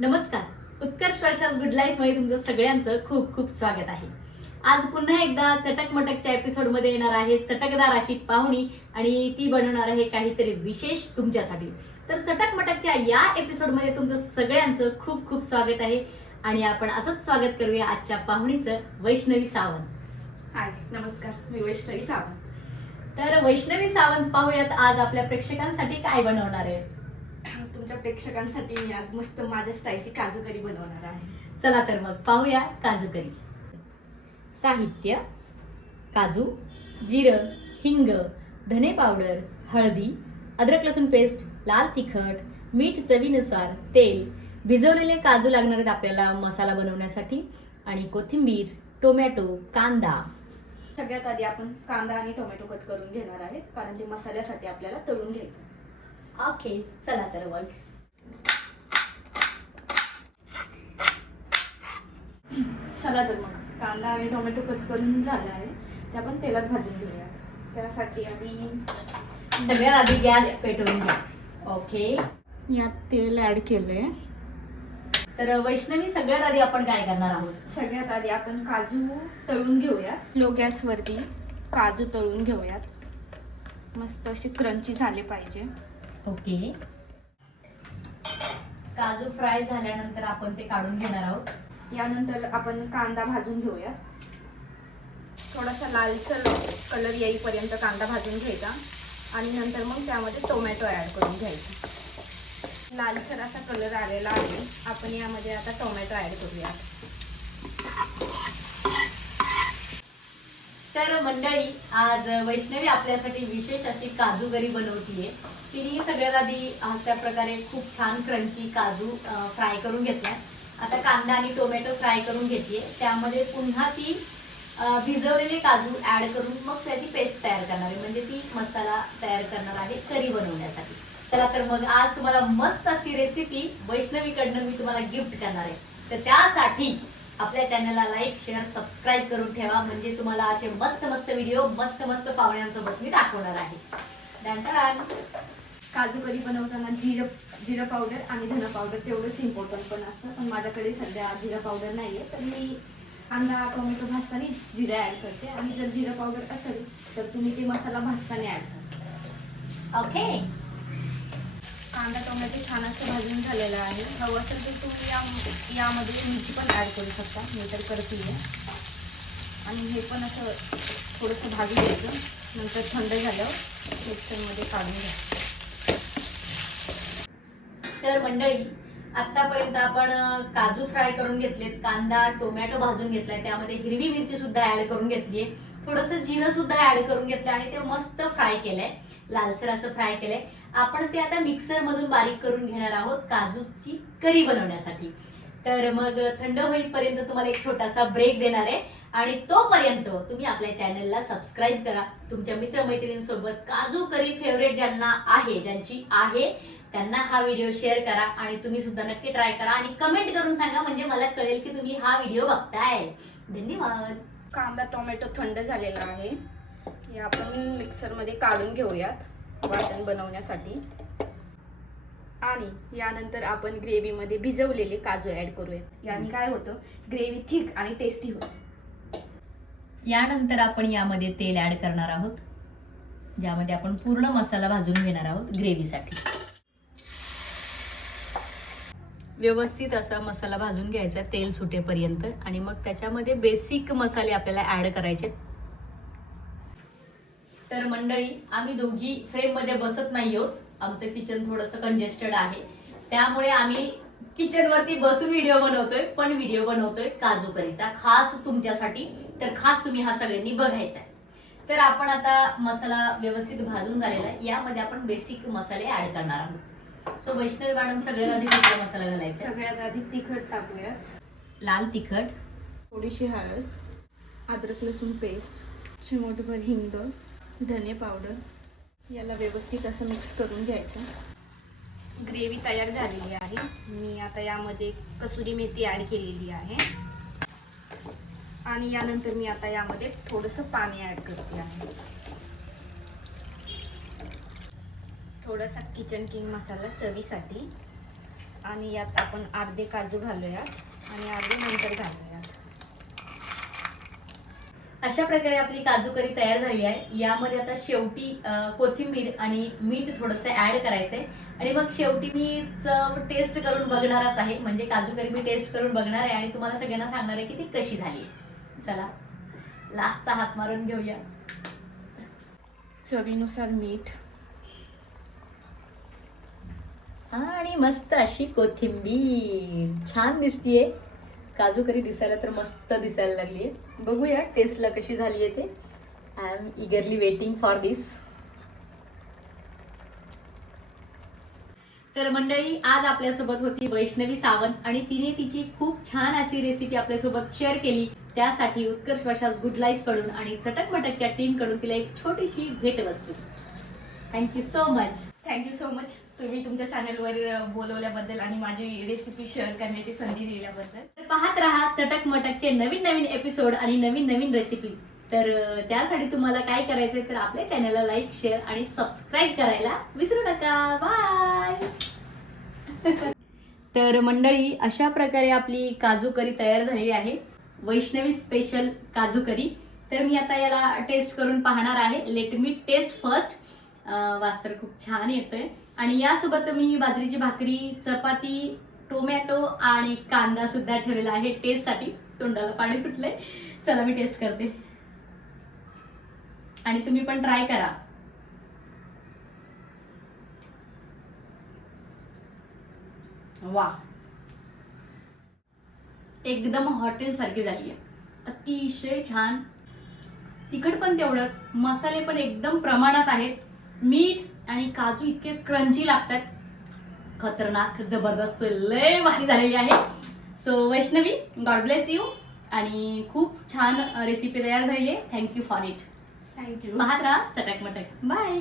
नमस्कार. उत्कर्ष वर्षास good life मध्ये तुमचं सगळ्यांचं खूप खूप स्वागत आहे. आज पुन्हा एकदा चटक मटकच्या एपिसोड मध्ये येणार आहे चटकदार अशी पाहुणी आणि ती बनवणार आहे काहीतरी विशेष तुमच्यासाठी. तर चटक मटकच्या या एपिसोड मध्ये तुमचं सगळ्यांचं खूप खूप स्वागत आहे आणि आपण असंच स्वागत करूया आजच्या पाहुणीचं, वैष्णवी सावंत. हाय, नमस्कार. मी वैष्णवी सावंत. तर वैष्णवी सावंत, पाहूयात आज आपल्या प्रेक्षकांसाठी काय बनवणार आहे. तुमच्या प्रेक्षकांसाठी मी आज मस्त माझ्या स्टाईलची काजू करी बनवणार आहे. चला तर मग पाहूया काजू करी. साहित्य: काजू, जिरं, हिंग, धने पावडर, हळदी, अद्रक लसूण पेस्ट, लाल तिखट, मीठ चवीनुसार, तेल, भिजवलेले काजू लागणार आहेत आपल्याला मसाला बनवण्यासाठी, आणि कोथिंबीर, टोमॅटो, कांदा. सगळ्यात आधी आपण कांदा आणि टोमॅटो कट करून घेणार आहेत, कारण ते मसाल्यासाठी आपल्याला तळून घ्यायचं. ओके, चला तर मग. चला तर मग कांदा आणि टोमॅटो कट करून झाला आहे, ते आपण तेलात भाजून घेऊया. त्यासाठी आधी सगळ्यात आधी गॅस पेटवून घ्या. ओके, यात तेल ऍड केलंय. तर वैष्णवी, सगळ्यात आधी आपण काय करणार आहोत. सगळ्यात आधी आपण काजू तळून घेऊया. लो गॅसवरती काजू तळून घेऊयात. मस्त असे क्रंची झाले पाहिजे. ओके, काजू फ्राय झाल्यानंतर आपण ते काढून घेणार आहोत. यानंतर आपण कांदा भाजून घेऊया. थोडासा लालसर कलर येईपर्यंत कांदा भाजून घ्यायचा आणि नंतर मग त्यामध्ये टोमॅटो ॲड करून घ्यायचा. लालसर असा कलर आलेला आहे. आपण यामध्ये आता टोमॅटो ॲड करूया. तर मंडळी, आज वैष्णवी आपल्यासाठी विशेष अशी काजू करी बनवतीये. तिने सगळ्यात आधी अशा प्रकारे खूप छान क्रंची काजू फ्राय करून घेतल्या. आता कांदा आणि टोमॅटो फ्राय करून घेतलीये. त्यामध्ये पुन्हा ती भिजवलेले काजू ऍड करून मग त्याची पेस्ट तयार करणार आहे, म्हणजे ती मसाला तयार करणार आहे करी बनवण्यासाठी. चला तर मग आज तुम्हाला मस्त अशी रेसिपी वैष्णवीकडनं मी तुम्हाला गिफ्ट करणार आहे. तर त्यासाठी आपल्या चॅनलला लाईक, शेअर, सबस्क्राईब करून ठेवा, म्हणजे तुम्हाला असे मस्त मस्त व्हिडिओ मस्त मस्त पाहुण्यांसोबत मी दाखवणार आहे. डॅन. काजू करी बनवताना जिरं पावडर आणि धना पावडर तेवढंच इम्पॉर्टंट पण असतं, पण माझ्याकडे सध्या जिरं पावडर नाही आहे, तर मी कांदा टोमॅटो भाजताना जिरं ॲड करते. आणि जर जिरं पावडर असेल तर तुम्ही ते मसाला भाजताना ॲड करा. ओके, कांदा टोमॅटो छान असं भाजून झालेला आहे. हवं असेल तर तुम्ही यामध्ये मिरची पण ॲड करू शकता, मी तर करते. आणि हे पण असं थोडंसं भाजून घ्यायचं. नंतर थंड झाल्यावर मिक्सरमध्ये काढून घ्या. तर मंडळी, आतापर्यंत आपण काजू फ्राय करून घेतलेत, कांदा टोमॅटो भाजून घेतलाय, त्यामध्ये हिरवी मिरची सुद्धा ऍड करून घेतलीये, थोडंसं जिरं सुद्धा ऍड करून घेतलं आणि ते मस्त फ्राय केलंय, लालसर असं फ्राय केलंय. आपण ते आता मिक्सर मधून बारीक करून घेणार आहोत काजूची करी बनवण्यासाठी. तर मग थंड होईपर्यंत तुम्हाला एक छोटासा ब्रेक देणार आहे आणि तोपर्यंत तुम्ही आपल्या चॅनलला सबस्क्राईब करा. तुमच्या मित्रमैत्रिणींसोबत काजू करी फेवरेट ज्यांची आहे त्यांना हा व्हिडिओ शेअर करा आणि तुम्ही सुद्धा नक्की ट्राय करा आणि कमेंट करून सांगा, म्हणजे मला कळेल की तुम्ही हा व्हिडिओ बघताय. धन्यवाद. कांदा टोमॅटो थंड झालेला आहे. हे आपण मिक्सरमध्ये काढून घेऊयात वाटण बनवण्यासाठी. आणि यानंतर आपण ग्रेव्हीमध्ये भिजवलेले काजू ॲड करूयात. याने काय होतं, ग्रेव्ही थिक आणि टेस्टी होते. यानंतर आपण यामध्ये तेल ऍड करणार आहोत, ज्यामध्ये आपण पूर्ण मसाला भाजून घेणार आहोत ग्रेव्हीसाठी. व्यवस्थित असा मसाला भाजून घ्यायचा तेल सुटेपर्यंत आणि मग त्याच्यामध्ये बेसिक मसाले आपल्याला ऍड करायचे. तर मंडळी, आम्ही दोघी फ्रेम मध्ये बसत नाही आहोत. आमचं किचन थोडंसं कंजेस्टेड आहे, त्यामुळे आम्ही किचन वरती बसून व्हिडिओ बनवतोय, पण व्हिडिओ बनवतोय काजू करीचा खास तुमच्यासाठी. तर खास तुम्ही हा सगळ्यांनी बघायचा आहे. तर आपण आता मसाला व्यवस्थित भाजून झालेला आहे, यामध्ये आपण बेसिक मसाले ऍड करणार आहोत. सो वैष्णवी मॅडम, सगळ्यात आधी कुठला मसाला घालायचा. सगळ्यात आधी तिखट टाकूया. लाल तिखट, थोडीशी हळद, अद्रक लसूण पेस्ट, चिमूटभर हिंग, धने पावडर. याला व्यवस्थित असं मिक्स करून घ्यायचं. ग्रेव्ही तयार झालेली आहे. मी आता यामध्ये कसुरी मेथी ॲड केलेली आहे आणि यानंतर मी आता यामध्ये थोडंसं पाणी ॲड करते आहे. थोडासा किचन किंग मसाला चवीसाठी. आणि यात आपण अर्धे काजू घालूयात आणि अर्धे नंतर घालूयात. अशा प्रकारे आपली काजू करी तयार झाली आहे. यामध्ये आता शेवटी कोथिंबीर आणि मीठ थोडंसं ॲड करायचंय आणि मग शेवटी मी टेस्ट करून बघणारच आहे. म्हणजे काजू करी मी टेस्ट करून बघणार आहे आणि तुम्हाला सगळ्यांना सांगणार आहे की ती कशी झाली आहे. चला लास्टचा हात मारून घेऊया. चवीनुसार मीठ आणि मस्त अशी कोथिंबीर. छान दिसतीये काजू करी, दिसायला तर मस्त दिसायला लागली आहे. बघूया टेस्टला कशी झाली आहे ते. I am eagerly waiting for this. तर मंडळी, आज आपल्यासोबत होती वैष्णवी सावंत आणि तिने तिची खूप छान अशी रेसिपी आपल्यासोबत शेअर केली. त्यासाठी उत्कर्ष वशास गुड लाईफ कडून आणि चटक मटकच्या टीम कडून तिला एक छोटीशी भेटवस्तू. Thank you so much. Thank you so much तुम्ही तुमच्या चॅनलवर बोलवल्याबद्दल आणि माझी रेसिपी शेअर करण्याची संधी दिल्याबद्दल. तर पाहत रहा चटक मटकचे नवीन नवीन एपिसोड आणि नवीन नवीन रेसिपीज. तर त्यासाठी तुम्हाला काय करायचंय तर आपल्या चॅनलला लाईक, शेअर आणि सबस्क्राईब करायला विसरू नका. बाय. तर मंडळी, अशा प्रकारे आपली काजू करी तयार झालेली आहे. वैष्णवी स्पेशल काजू करी. तर मी आता याला टेस्ट करून पाहणार आहे. Let me test first. वास तर खूप छान येतोय आणि यासोबत मी बाजरीची भाकरी, चपाती, टोमॅटो आणि कांदा सुद्धा ठेवलेला आहे टेस्टसाठी. तोंडाला पाणी सुटलंय. चला मी टेस्ट करते आणि तुम्ही पण ट्राय करा. वा, एकदम हॉटेल सारखी झाली आहे. अतिशय छान. तिखट पण तेवढंच, मसाले पण एकदम प्रमाणात आहेत. मीठ आणि काजू इतके क्रंची लागतात. खतरनाक, जबरदस्त, लय भारी झालेली आहे. So Vaishnavi, God bless you. आणि खूप छान रेसिपी तयार झाली आहे. Thank you for it. थँक्यू. पाहत राहा चटक मटक. बाय.